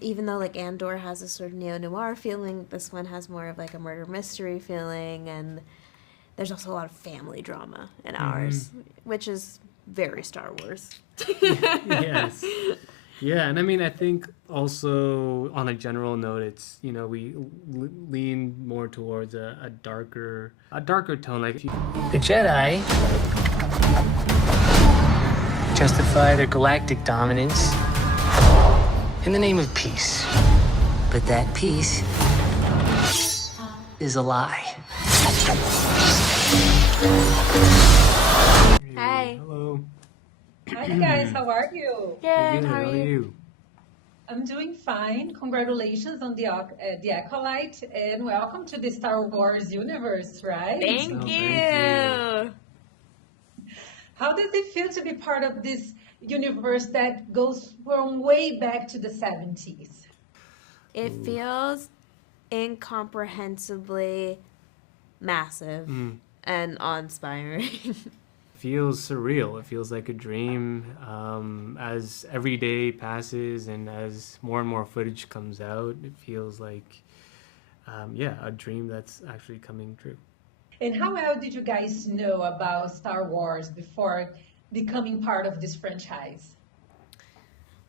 even though like Andor has a sort of neo-noir feeling, this one has more of like a murder mystery feeling, and there's also a lot of family drama in ours, which is very Star Wars. Yes. Yeah, and I mean, I think also on a general note, it's, you know, we lean more towards a darker tone. Like The Jedi justify their galactic dominance in the name of peace. But that peace is a lie. Hi. hello, Hi guys, how are you? Good. good. How are you? I'm doing fine. Congratulations on the Acolyte, and welcome to the Star Wars universe, right? Thank Oh, you. thank How does it feel to be part of this universe that goes from way back to the 70s? It feels incomprehensibly massive and awe-inspiring. Feels surreal. It feels like a dream. As every day passes and as more and more footage comes out, it feels like, a dream that's actually coming true. And how well did you guys know about Star Wars before becoming part of this franchise?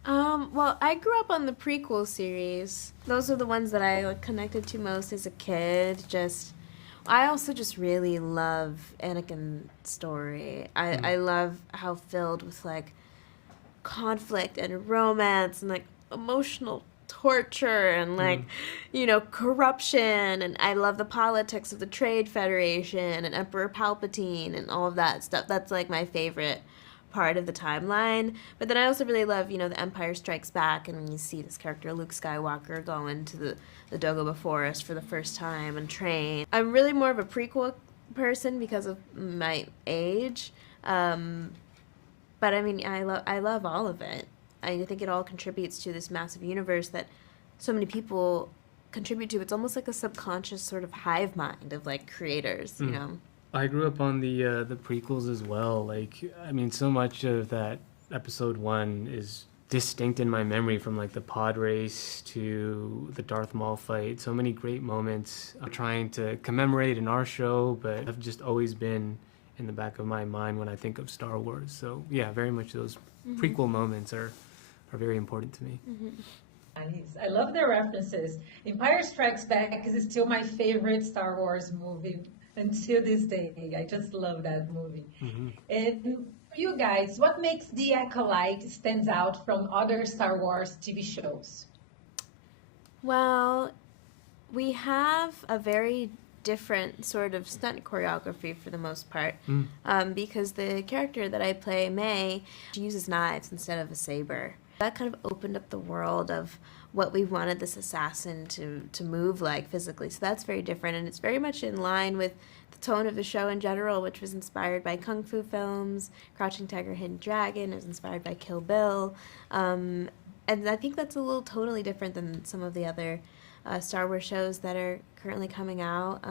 Well, I grew up on the prequel series. Those are the ones that I connected to most as a kid. I also just really love Anakin's story. I love how filled with like conflict and romance and like emotional torture and like corruption, and I love the politics of the Trade Federation and Emperor Palpatine and all of that stuff. That's like my favorite part of the timeline. But then I also really love, The Empire Strikes Back, and when you see this character Luke Skywalker go into the Dagobah Forest for the first time and train. I'm really more of a prequel person because of my age. But I mean, I love all of it. I think it all contributes to this massive universe that so many people contribute to. It's almost like a subconscious sort of hive mind of like creators, I grew up on the prequels as well. Like, I mean, so much of that episode 1 is distinct in my memory, from like the pod race to the Darth Maul fight. So many great moments I'm trying to commemorate in our show, but have just always been in the back of my mind when I think of Star Wars. So yeah, very much those prequel moments are very important to me. Nice. I love the references. Empire Strikes Back is still my favorite Star Wars movie until this day. I just love that movie. And for you guys, what makes The Acolyte stands out from other Star Wars TV shows? Well, we have a very different sort of stunt choreography for the most part, because the character that I play, May, she uses knives instead of a saber. That kind of opened up the world of what we wanted this assassin to move like physically. So that's very different, and it's very much in line with the tone of the show in general, which was inspired by Kung Fu films. Crouching Tiger, Hidden Dragon is inspired by Kill Bill. And I think that's a little totally different than some of the other Star Wars shows that are currently coming out.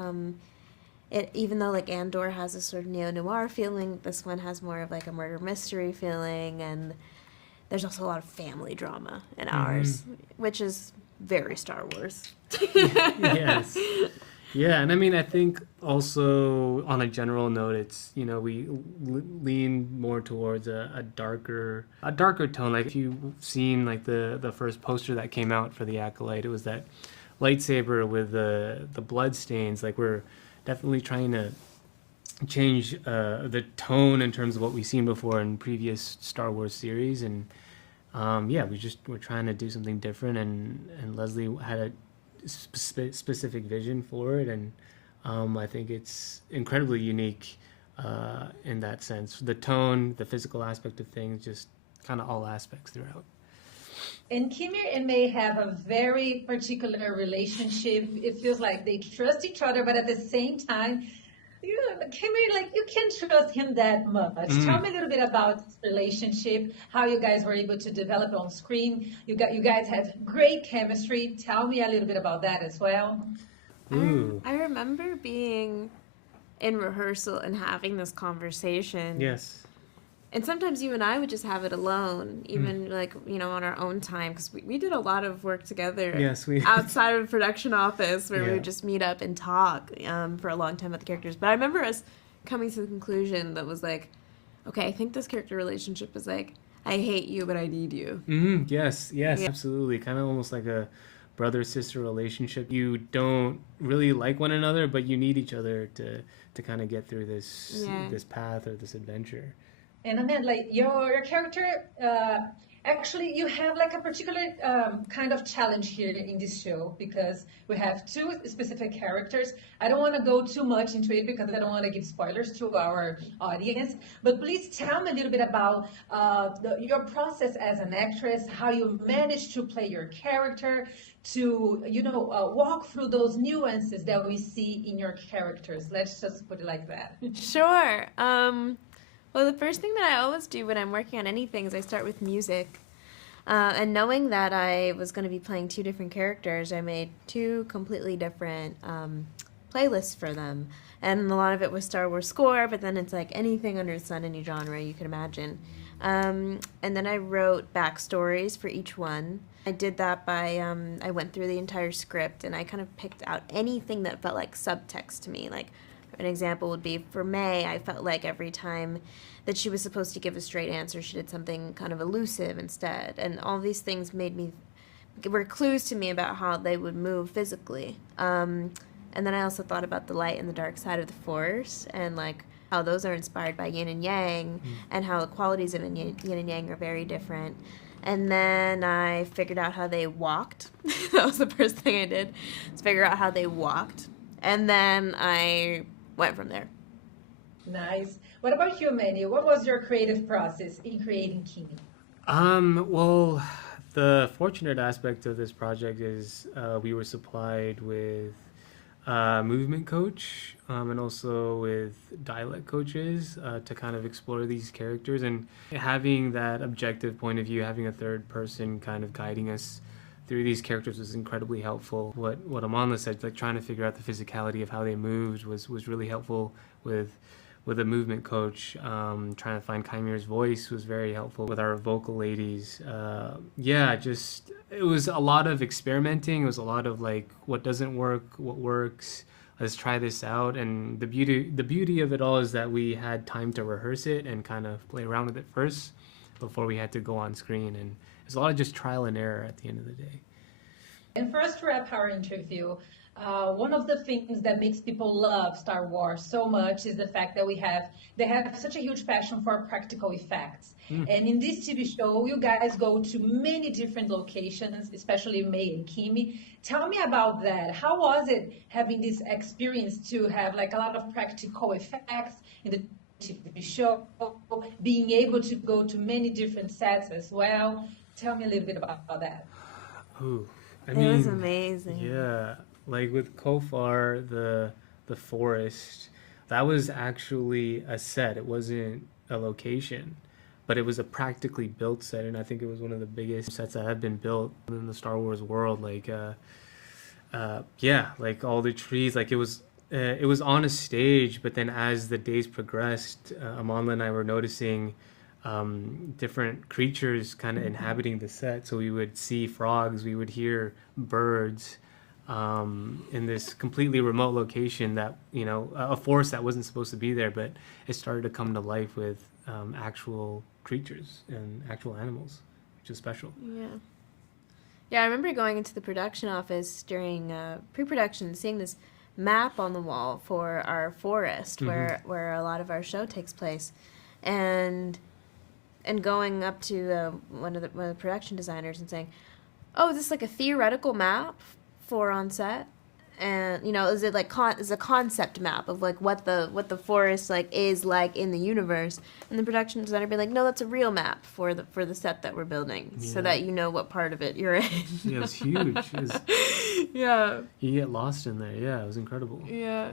Even though like Andor has a sort of neo-noir feeling, this one has more of like a murder mystery feeling, and there's also a lot of family drama in ours, which is very Star Wars. Yes. Yeah, and I mean, I think also on a general note, it's, we lean more towards a darker tone. Like, if you've seen like the first poster that came out for the Acolyte, it was that lightsaber with the blood stains. Like, we're definitely trying to change the tone in terms of what we've seen before in previous Star Wars series, and we're trying to do something different, and Leslie had a specific vision for it, and I think it's incredibly unique in that sense. The tone, the physical aspect of things, just kind of all aspects throughout. And Kimmy and May have a very particular relationship. It feels like they trust each other, but at the same time, Kimmy, like, you can't trust him that much. Tell me a little bit about this relationship, how you guys were able to develop on screen. You guys have great chemistry. Tell me a little bit about that as well. I remember being in rehearsal and having this conversation. Yes. And sometimes you and I would just have it alone, even like, you know, on our own time, because we did a lot of work together. Yes, we outside of the production office where we would just meet up and talk for a long time with the characters. But I remember us coming to the conclusion that was like, okay, I think this character relationship is like, I hate you, but I need you. Mm-hmm. Yes, absolutely. Kind of almost like a brother-sister relationship. You don't really like one another, but you need each other to kind of get through this path or this adventure. And I mean, like your character, actually, you have like a particular kind of challenge here in this show because we have two specific characters. I don't want to go too much into it because I don't want to give spoilers to our audience. But please tell me a little bit about your process as an actress, how you manage to play your character, to walk through those nuances that we see in your characters. Let's just put it like that. Sure. Well, the first thing that I always do when I'm working on anything is I start with music. And knowing that I was going to be playing two different characters, I made two completely different playlists for them. And a lot of it was Star Wars score, but then it's like anything under the sun, any genre you could imagine. And then I wrote backstories for each one. I did that by, I went through the entire script and I kind of picked out anything that felt like subtext to me. Like, an example would be for May, I felt like every time that she was supposed to give a straight answer, she did something kind of elusive instead. And all these things were clues to me about how they would move physically. And then I also thought about the light and the dark side of the Force and like how those are inspired by yin and yang and how the qualities of yin and yang are very different. And then I figured out how they walked. That was the first thing I did, was figure out how they walked. And then I went from there. Nice. What about you, Manny? What was your creative process in creating Kimi? Well, the fortunate aspect of this project is we were supplied with a movement coach and also with dialect coaches to kind of explore these characters, and having that objective point of view, having a third person kind of guiding us through these characters was incredibly helpful. What Amanla said, like trying to figure out the physicality of how they moved was really helpful with a movement coach. Trying to find Chimere's voice was very helpful with our vocal ladies. It was a lot of experimenting. It was a lot of like, what doesn't work, what works, let's try this out. And the beauty of it all is that we had time to rehearse it and kind of play around with it first before we had to go on screen. And it's a lot of just trial and error at the end of the day. And for us to wrap our interview, one of the things that makes people love Star Wars so much is the fact that they have such a huge passion for practical effects. And in this TV show, you guys go to many different locations, especially May and Kimi. Tell me about that. How was it having this experience to have like a lot of practical effects in the TV show, being able to go to many different sets as well? Tell me a little bit about that. Ooh, It was amazing. Yeah, like with Kofar, the forest, that was actually a set. It wasn't a location, but it was a practically built set, and I think it was one of the biggest sets that have been built in the Star Wars world. Like, like all the trees, like it was on a stage, but then as the days progressed, Amanla and I were noticing different creatures kind of inhabiting the set. So we would see frogs, we would hear birds in this completely remote location that, a forest that wasn't supposed to be there, but it started to come to life with actual creatures and actual animals, which is special. Yeah, I remember going into the production office during pre-production, seeing this map on the wall for our forest where a lot of our show takes place, and going up to one of the production designers and saying, "Oh, is this like a theoretical map for on set?" And is it like is a concept map of like what the forest like is like in the universe? And the production designer be like, "No, that's a real map for the set that we're building, so that you know what part of it you're in." Yeah, it was huge. Yeah. You get lost in there. Yeah, it was incredible. Yeah.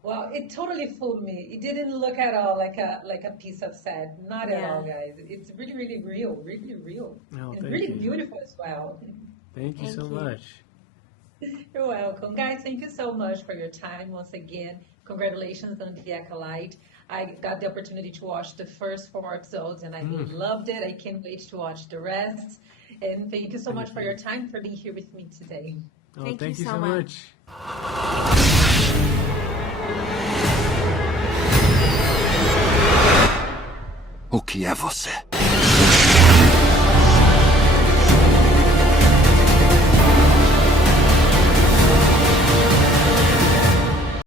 Well, it totally fooled me. It didn't look at all like a piece of set. Not at all, guys. It's really, really real. Really real. Oh, and really beautiful as well. Thank you so much. You're welcome. Guys, thank you so much for your time once again. Congratulations on the Acolyte. I got the opportunity to watch the first 4 episodes and I loved it. I can't wait to watch the rest. And thank you so much for your time, for being here with me today. Oh, Thank you so much. O que é você?